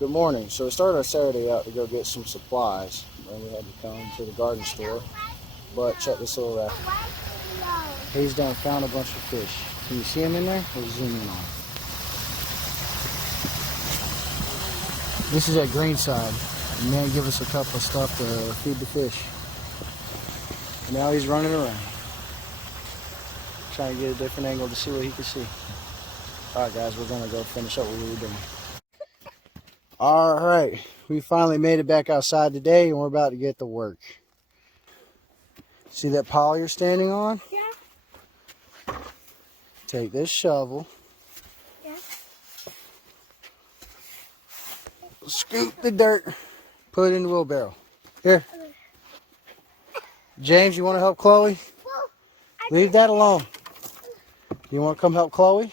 Good morning. So we started our Saturday out to go get some supplies, and we had to come to the garden store. But check this little raft. He's done found a bunch of fish. Can you see him in there? We'll zoom in on him. This is at Greenside. The man gave us a cup of stuff to feed the fish. And now he's running around, trying to get a different angle to see what he can see. All right, guys, we're gonna go finish up what we were doing. All right, we finally made it back outside today, and we're about to get to work. See that pile you're standing on? Yeah. Take this shovel. Yeah. Scoop the dirt. Put it in the wheelbarrow. Here. James, you want to help Chloe? Leave that alone. You want to come help Chloe?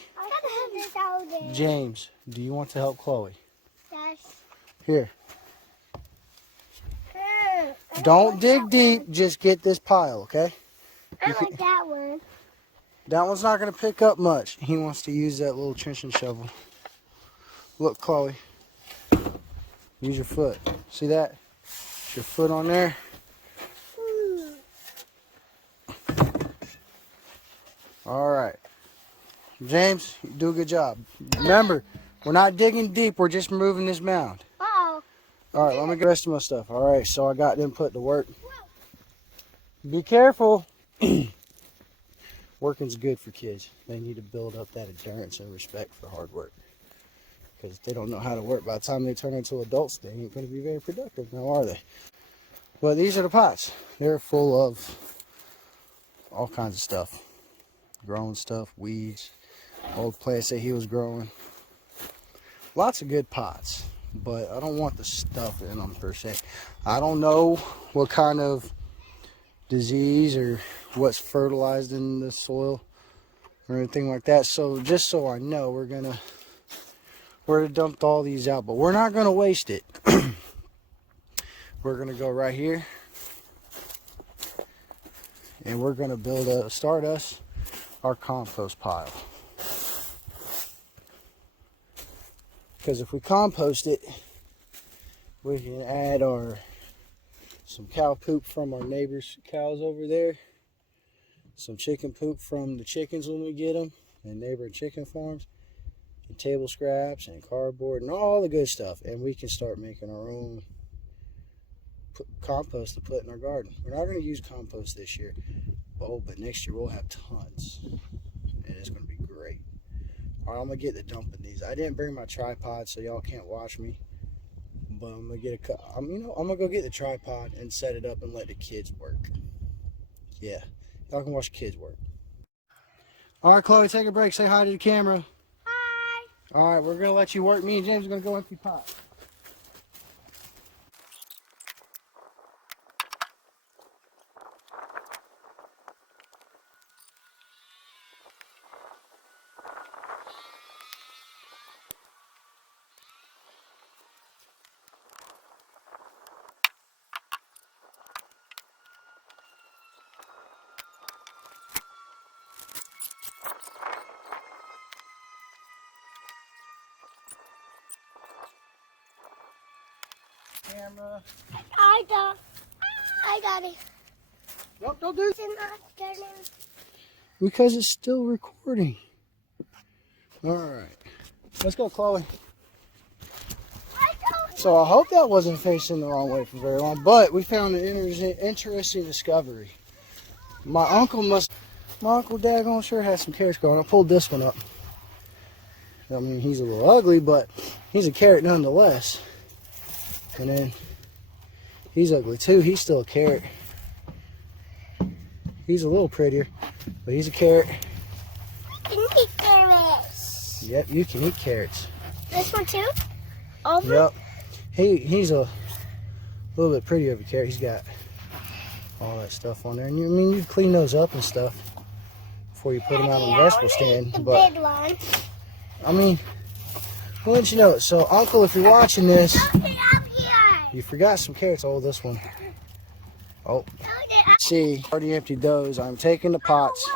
James, do you want to help Chloe? Yes. Here. Don't dig deep. Just get this pile, okay? I like that one. That one's not going to pick up much. He wants to use that little trenching shovel. Look, Chloe. Use your foot. See that? Your foot on there. All right. James, you do a good job. Remember, we're not digging deep. We're just moving this mound. Uh-oh. All right, let me get the rest of my stuff. All right, so I got them put to work. Be careful. Working's good for kids. They need to build up that endurance and respect for hard work. Because if they don't know how to work, by the time they turn into adults, they ain't going to be very productive now, are they? Well, these are the pots. They're full of all kinds of stuff. Growing stuff, weeds, old plants that he was growing. Lots of good pots, but I don't want the stuff in them per se. I don't know what kind of disease or what's fertilized in the soil or anything like that. So just so I know, we're gonna dump all these out, but we're not gonna waste it. We're gonna go right here, and we're gonna start us our compost pile. Because if we compost it, we can add some cow poop from our neighbors' cows over there, some chicken poop from the chickens when we get them, and neighboring chicken farms, and table scraps and cardboard and all the good stuff. And we can start making our own compost to put in our garden. We're not going to use compost this year. Oh, but next year we'll have tons, and it's going to be great. All right, I'm going to get to dumping these. I didn't bring my tripod, so y'all can't watch me, but I'm going to I'm going to go get the tripod and set it up and let the kids work. Yeah, y'all can watch kids work. All right, Chloe, take a break. Say hi to the camera. Hi. All right, we're going to let you work. Me and James are going to go empty pot. Camera. I got it. Nope, don't do it. It's not turning. Because it's still recording. All right. Let's go, Chloe. So I hope that wasn't facing the wrong way for very long, but we found an interesting discovery. My uncle daggone sure has some carrots growing. I pulled this one up. I mean, he's a little ugly, but he's a carrot nonetheless. And then he's ugly too. He's still a carrot. He's a little prettier, but he's a carrot. You can eat carrots. Yep, you can eat carrots. This one too? Over? Yep. He's a little bit prettier of a carrot. He's got all that stuff on there. And you clean those up and stuff before you put them out on the vegetable stand. But big one. I mean, I'll let you know. So, Uncle, if you're watching this, you forgot some carrots. Oh, this one. Oh, see, already emptied those. I'm taking the pots.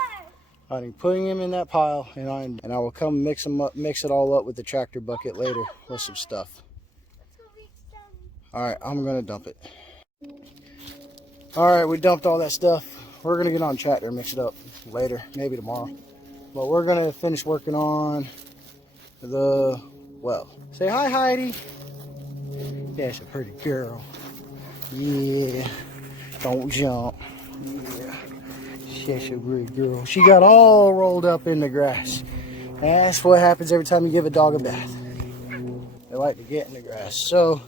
I'm putting them in that pile, and I will come mix it all up with the tractor bucket later with some stuff. Alright, I'm gonna dump it. Alright, we dumped all that stuff. We're gonna get on the tractor and mix it up later, maybe tomorrow. But we're gonna finish working on the well. Say hi, Heidi. Yeah, she's a pretty girl. Yeah. Don't jump. Yeah. She's a pretty girl. She got all rolled up in the grass. That's what happens every time you give a dog a bath. They like to get in the grass. So,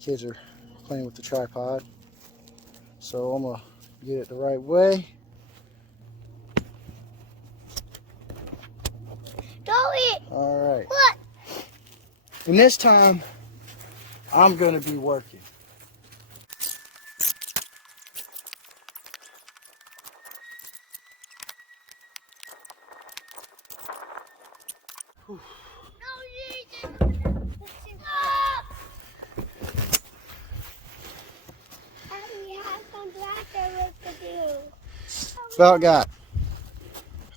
kids are playing with the tripod. So I'm gonna get it the right way. All right. What? And this time, I'm gonna be working. No, you didn't. Stop! We have some tractor work to do. About got.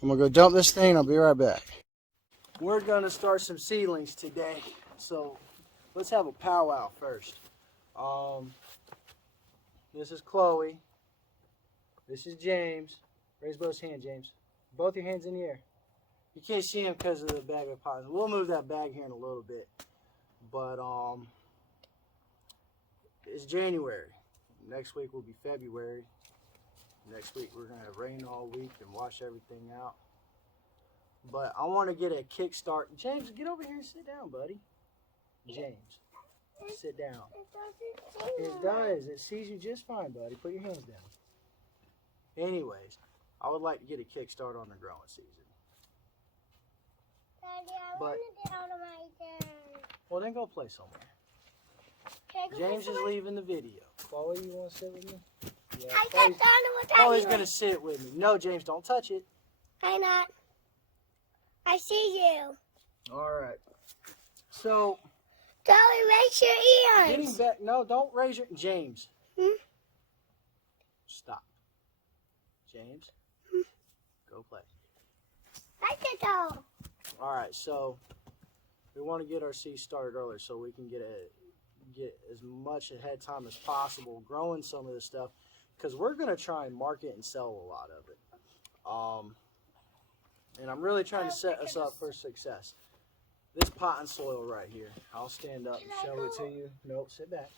I'm gonna go dump this thing. I'll be right back. We're gonna start some seedlings today. So let's have a powwow first. This is Chloe. This is James. Raise both hands, James. Both your hands in the air. You can't see him because of the bag of pods. We'll move that bag here in a little bit. But it's January. Next week will be February. Next week we're gonna have rain all week and wash everything out. But I want to get a kickstart. James, get over here and sit down, buddy. James, sit down. It does. It sees you just fine, buddy. Put your hands down. Anyways, I would like to get a kickstart on the growing season. Daddy, I want to get out of my den. Well, then go play somewhere. Can I go James play is somewhere? leaving the video. Chloe, you want to sit with me? Yeah. I can't down what Chloe's going to sit with me. No, James, don't touch it. I'm not. I see you. All right. So, Dolly, raise your getting ears. back. No, don't raise your. James. Stop. James. Go play. Like it though. All right. So, we want to get our seeds started earlier so we can get as much ahead time as possible growing some of this stuff, because we're going to try and market and sell a lot of it. And I'm really trying to set us up for success. This pot and soil right here. I'll stand up and show it to you. Nope, sit back.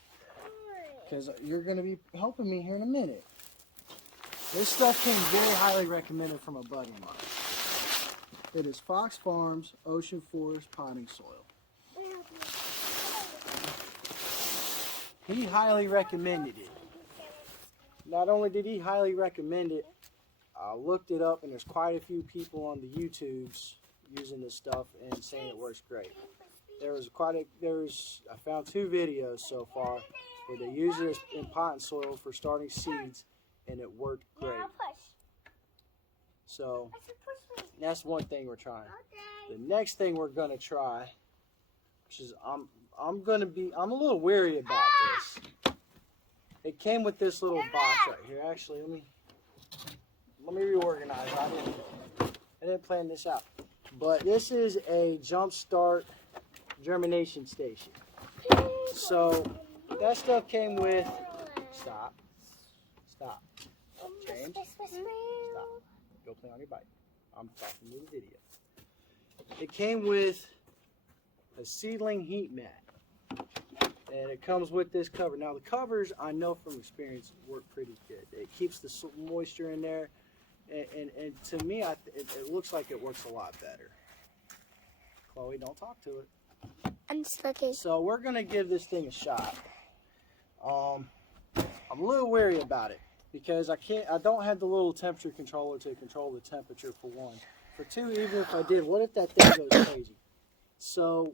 Because you're going to be helping me here in a minute. This stuff came very highly recommended from a buddy of mine. It is Fox Farms Ocean Forest potting soil. He highly recommended it. Not only did he highly recommend it, I looked it up, and there's quite a few people on the YouTubes using this stuff and saying it works great. I found 2 videos so far where they use this in potting soil for starting seeds, and it worked great. So that's one thing we're trying. The next thing we're gonna try, which is I'm a little weary about this. It came with this little box right here. Actually, let me reorganize. I didn't plan this out. But this is a jump start germination station. So that stuff came with. Stop. James. Stop. Go play on your bike. I'm talking to the video. It came with a seedling heat mat. And it comes with this cover. Now the covers, I know from experience, work pretty good. It keeps the moisture in there. And to me, it looks like it works a lot better. Chloe, don't talk to it. I'm just looking. So we're going to give this thing a shot. I'm a little wary about it because I don't have the little temperature controller to control the temperature, for one. For two, even if I did, what if that thing goes crazy? So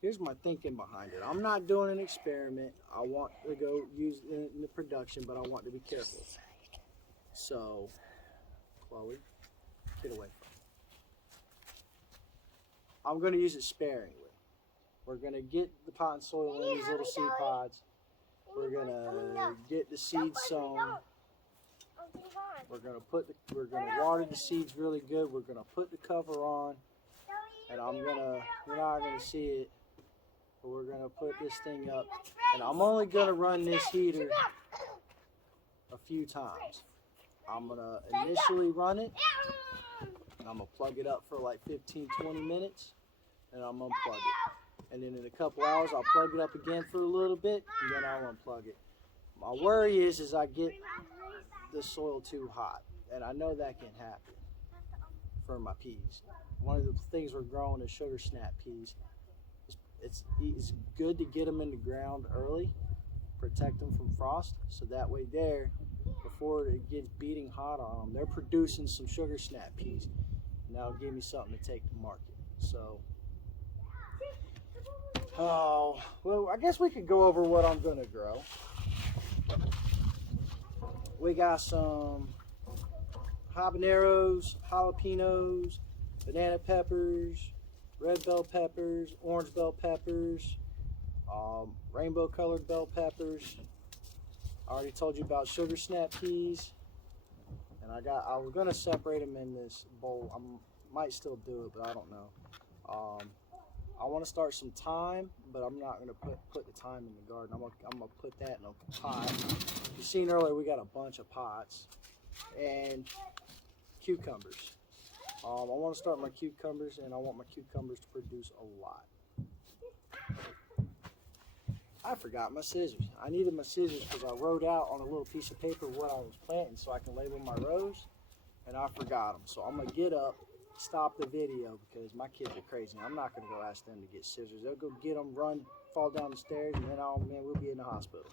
here's my thinking behind it. I'm not doing an experiment. I want to go use it in the production, but I want to be careful. So, Chloe, get away from it. I'm going to use it sparingly. We're going to get the pot and soil in these little seed pods. We're going to get the seeds sown. We're going to water the seeds really good. We're going to put the cover on, and you're not going to see it But we're gonna put this thing up, and I'm only gonna run this heater a few times. I'm gonna initially run it, and I'm gonna plug it up for like 15-20 minutes, and I'm gonna unplug it. And then in a couple hours, I'll plug it up again for a little bit, and then I'll unplug it. My worry is I get the soil too hot, and I know that can happen for my peas. One of the things we're growing is sugar snap peas. It's good to get them in the ground early, protect them from frost, so that way there, before it gets beating hot on them, they're producing some sugar snap peas, and that'll give me something to take to market. So, well, I guess we could go over what I'm gonna grow. We got some habaneros, jalapenos, banana peppers, red bell peppers, orange bell peppers, rainbow colored bell peppers. I already told you about sugar snap peas. And I was gonna separate them in this bowl. I might still do it, but I don't know. I want to start some thyme, but I'm not gonna put the thyme in the garden. I'm gonna put that in a pot. You seen earlier, we got a bunch of pots. And cucumbers. I want to start my cucumbers, and I want my cucumbers to produce a lot. I forgot my scissors. I needed my scissors because I wrote out on a little piece of paper what I was planting so I can label my rows, and I forgot them. So I'm going to get up, stop the video because my kids are crazy. I'm not going to go ask them to get scissors. They'll go get them, run, fall down the stairs, and then, oh man, we'll be in the hospital.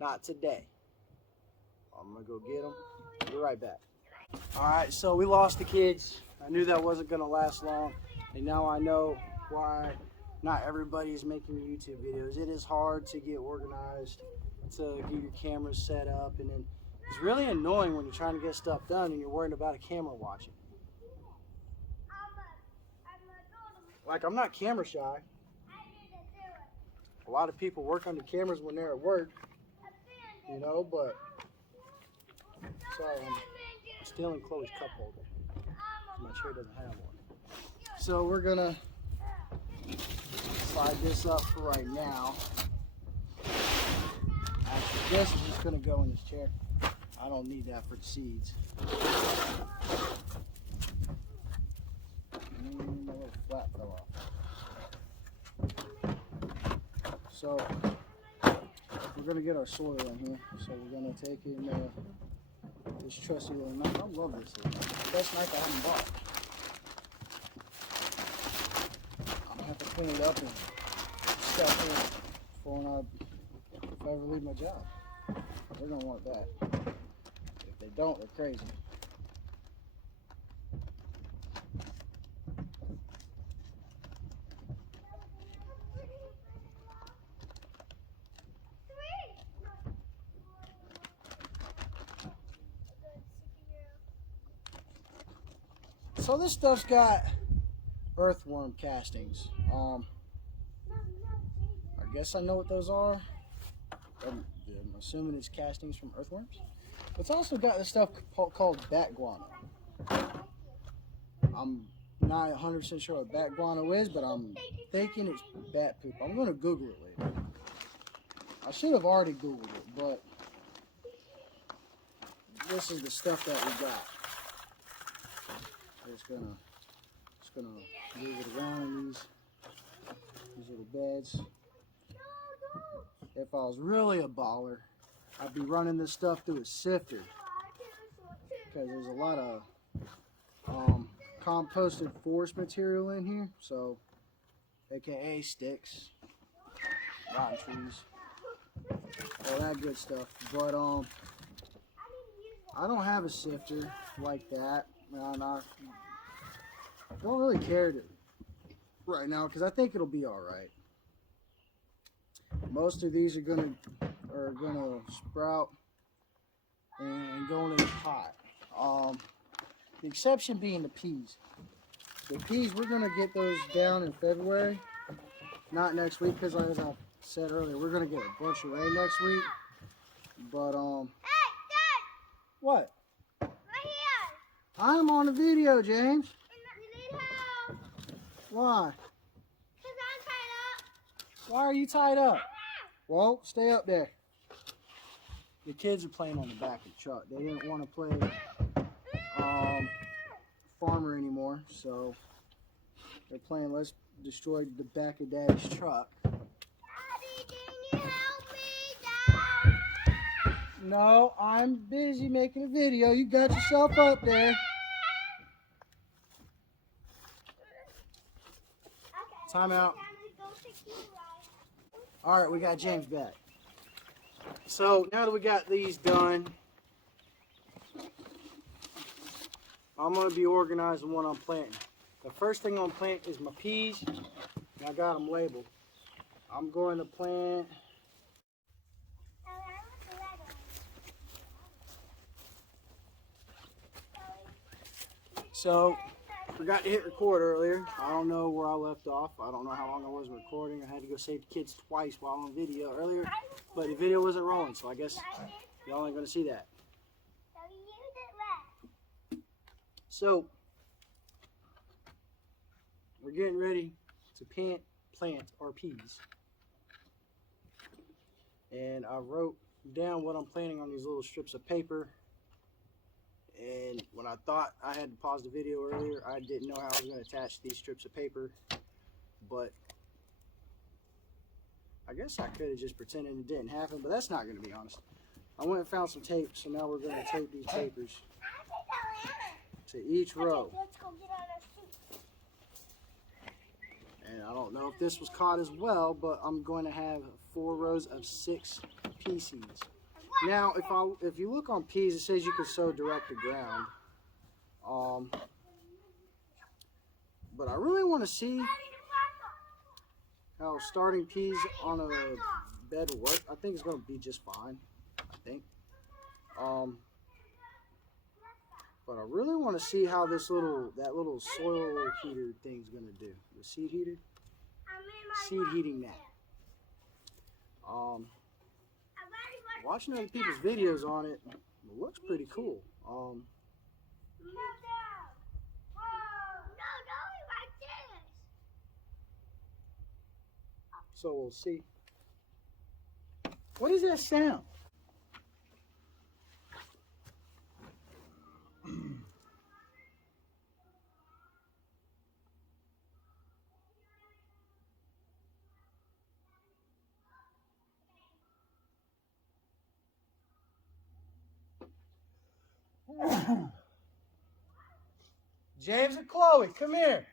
Not today. I'm going to go get them. I'll be right back. All right, so we lost the kids. I knew that wasn't going to last long, and now I know why not everybody is making YouTube videos. It is hard to get organized, to get your cameras set up, and then it's really annoying when you're trying to get stuff done and you're worried about a camera watching. Like, I'm not camera shy. A lot of people work on the cameras when they're at work, you know, but sorry, I'm stealing Chloe's cup holder. My chair doesn't have one. So we're gonna slide this up for right now. Actually, this is just gonna go in this chair. I don't need that for the seeds. And my little flap fell off. So we're gonna get our soil in here. So we're gonna take in this trusty little knife. I love this thing. Best knife I haven't bought. I'm gonna have to clean it up and stuff it before if I ever leave my job. They're gonna want that. If they don't, they're crazy. So this stuff's got earthworm castings. I guess I know what those are. I'm assuming it's castings from earthworms. It's also got this stuff called bat guano. I'm not 100% sure what bat guano is, but I'm thinking it's bat poop. I'm going to Google it later. I should have already Googled it, but this is the stuff that we got. Just gonna move it around in these little beds. If I was really a baller, I'd be running this stuff through a sifter because there's a lot of composted forest material in here, so aka sticks, rotten trees, all that good stuff. But I don't have a sifter like that. I don't really care right now because I think it'll be all right. Most of these are gonna sprout and go in the pot. The exception being the peas. The peas, we're gonna get those down in February, not next week, because as I said earlier, we're gonna get a bunch of rain next week. But Hey, Dad! what? Right here! I'm on a video, James. You need help! Why? Because I'm tied up. Why are you tied up? Well, stay up there. The kids are playing on the back of the truck. They didn't want to play farmer anymore, so they're playing let's destroy the back of Daddy's truck. Daddy, can you help me down? No, I'm busy making a video. You got yourself up there. Okay, Time out. time to go take you a ride. All right, we got James back. So now that we got these done, I'm going to be organizing what I'm planting. The first thing I'm planting is my peas, and I got them labeled. I'm going to plant. So, forgot to hit record earlier. I don't know where I left off. I don't know how long I was recording. I had to go save the kids twice while on video earlier, but the video wasn't rolling, so I guess y'all ain't going to see that. So, we're getting ready to plant our peas. And I wrote down what I'm planting on these little strips of paper. And when I thought I had to pause the video earlier, I didn't know how I was going to attach these strips of paper. But I guess I could have just pretended it didn't happen, but that's not going to be honest. I went and found some tape, so now we're going to tape these papers to each row. Let's go get on our seat. And I don't know if this was caught as well, but I'm going to have 4 rows of 6 pea seeds. Now, if you look on peas, it says you can sow direct to ground. But I really want to see how starting peas on a bed will work. I think it's going to be just fine. I think. But I really want to see how that little soil heater thing's going to do. The seed heater? Seed heating that. Watching other people's videos on it, it looks pretty cool. So we'll see. What is that sound? James and Chloe, come here.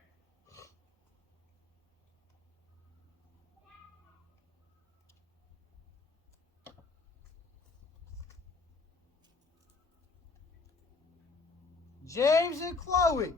James and Chloe.